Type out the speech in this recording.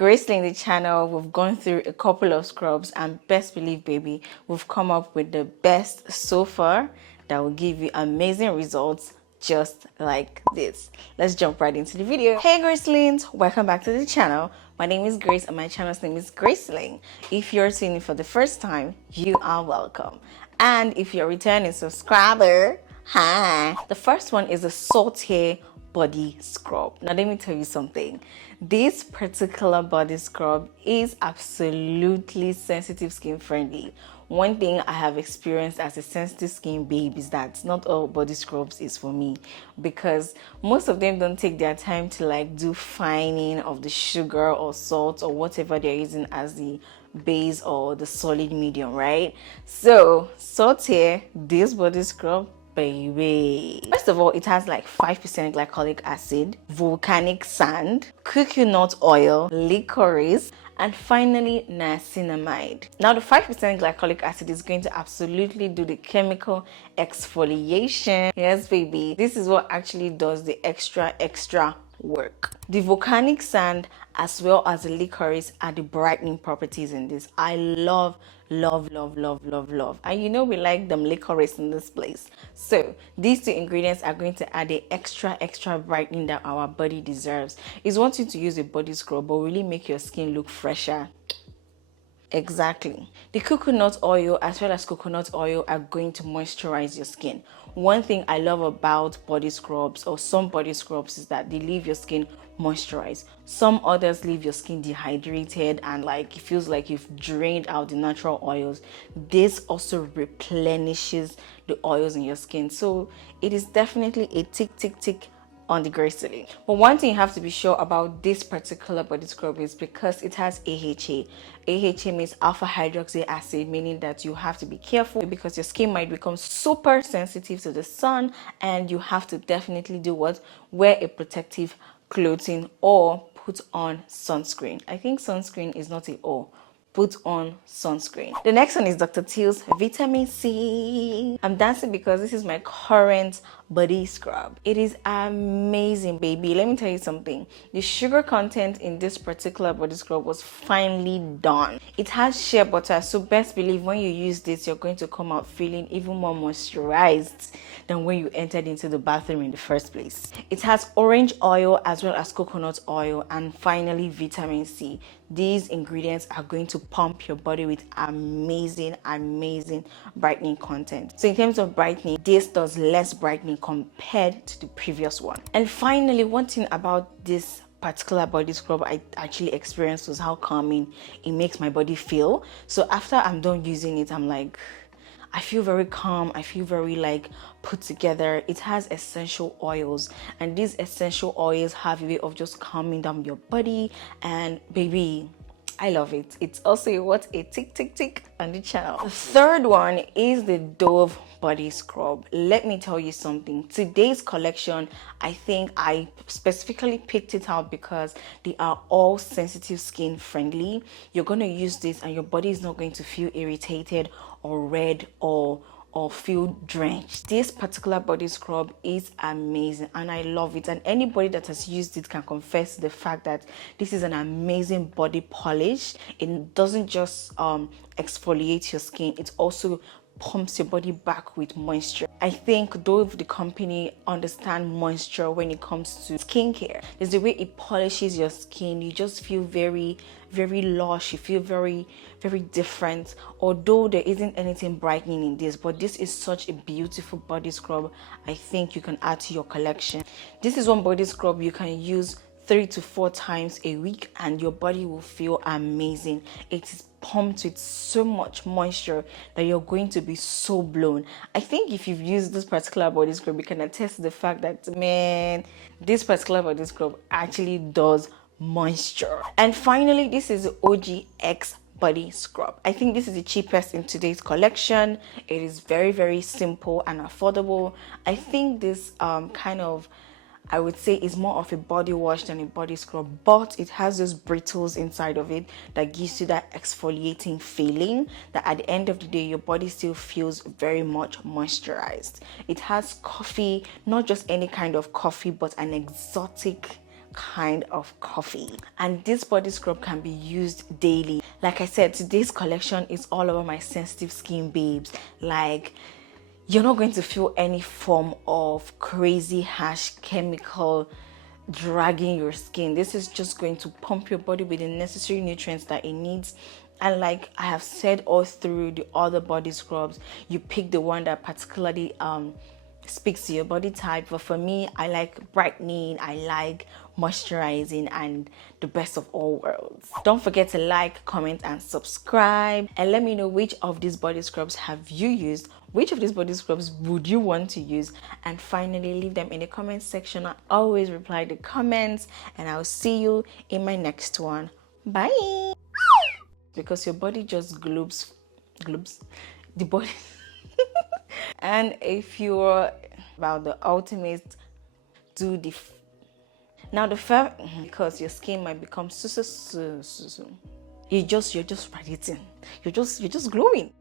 Gracing the channel, we've gone through a couple of scrubs, and best believe, baby, we've come up with the best so far that will give you amazing results just like this. Let's jump right into the video. Hey Gracelings, welcome back to the channel. My name is Grace and my channel's name is Graceling. If you're tuning in for the first time, you are welcome. And if you're a returning subscriber, hi. The first one is a Saut body scrub. Now let me tell you something. This particular body scrub is absolutely sensitive skin friendly. One thing I have experienced as a sensitive skin babe is that not all body scrubs is for me, because most of them don't take their time to like do fining of the sugar or salt or whatever they're using as the base or the solid medium, right? So Saut this body scrub, baby. First of all, it has like 5% glycolic acid, volcanic sand, coconut oil, licorice, and finally niacinamide. Now the 5% glycolic acid is going to absolutely do the chemical exfoliation. Yes, baby. This is what actually does the extra work. The volcanic sand as well as the licorice are the brightening properties in this. I love. And you know we like them licorice in this place. So these two ingredients are going to add the extra brightening that our body deserves. It's one thing to use a body scrub, but really make your skin look fresher. Exactly. The coconut oil as well as coconut oil are going to moisturize your skin. One thing I love about body scrubs, or some body scrubs, is that they leave your skin moisturized. Some others leave your skin dehydrated and like it feels like you've drained out the natural oils. This also replenishes the oils in your skin. So it is definitely a tick on the Graceling. But one thing you have to be sure about this particular body scrub is because it has AHA. AHA means alpha hydroxy acid, meaning that you have to be careful because your skin might become super sensitive to the sun, and you have to definitely do what? Wear a protective clothing or put on sunscreen. I think sunscreen is not a O. Put on sunscreen. The next one is Dr. Teal's vitamin C. I'm dancing because this is my current body scrub. It is amazing, baby. Let me tell you something. The sugar content in this particular body scrub was finely done. It has shea butter, so best believe when you use this, you're going to come out feeling even more moisturized than when you entered into the bathroom in the first place. It has orange oil as well as coconut oil, and finally vitamin C. These ingredients are going to pump your body with amazing brightening content. So in terms of brightening, this does less brightening compared to the previous one. And finally, one thing about this particular body scrub I actually experienced was how calming it makes my body feel. So after I'm done using it, I'm like, I feel very calm. I feel very like put together. It has essential oils, and these essential oils have a way of just calming down your body, and baby, I love it. It's also a tick on the channel. The third one is the Dove body scrub. Let me tell you something. Today's collection, I think I specifically picked it out because they are all sensitive skin friendly. You're going to use this and your body is not going to feel irritated or red or feel drenched. This particular body scrub is amazing and I love it, and anybody that has used it can confess the fact that this is an amazing body polish. It doesn't just exfoliate your skin, it also pumps your body back with moisture. I think Dove, the company, understand moisture when it comes to skincare. There's the way it polishes your skin. You just feel very lush. You feel very different. Although there isn't anything brightening in this, but this is such a beautiful body scrub. I think you can add to your collection. This is one body scrub you can use 3 to 4 times a week and your body will feel amazing. It is pumped with so much moisture that you're going to be so blown. I think if you've used this particular body scrub, you can attest to the fact that, man, this particular body scrub actually does moisture. And finally, this is the OGX body scrub. I think this is the cheapest in today's collection. It is very simple and affordable. I think this I would say is more of a body wash than a body scrub, but it has those brittles inside of it that gives you that exfoliating feeling that at the end of the day your body still feels very much moisturized. It has coffee, not just any kind of coffee, but an exotic kind of coffee. And this body scrub can be used daily. Like I said, today's collection is all about my sensitive skin babes. Like, you're not going to feel any form of crazy harsh chemical dragging your skin. This is just going to pump your body with the necessary nutrients that it needs. And like I have said all through the other body scrubs, you pick the one that particularly speaks to your body type. But for me, I like brightening, I like moisturizing, and the best of all worlds. Don't forget to like, comment, and subscribe, and let me know which of these body scrubs have you used, which of these body scrubs would you want to use, and finally leave them in the comment section. I always reply the comments, and I'll see you in my next one. Bye. Because your body just globes the body. And if you're about the ultimate, do the now the fair, because your skin might become you're just radiating, you're just glowing.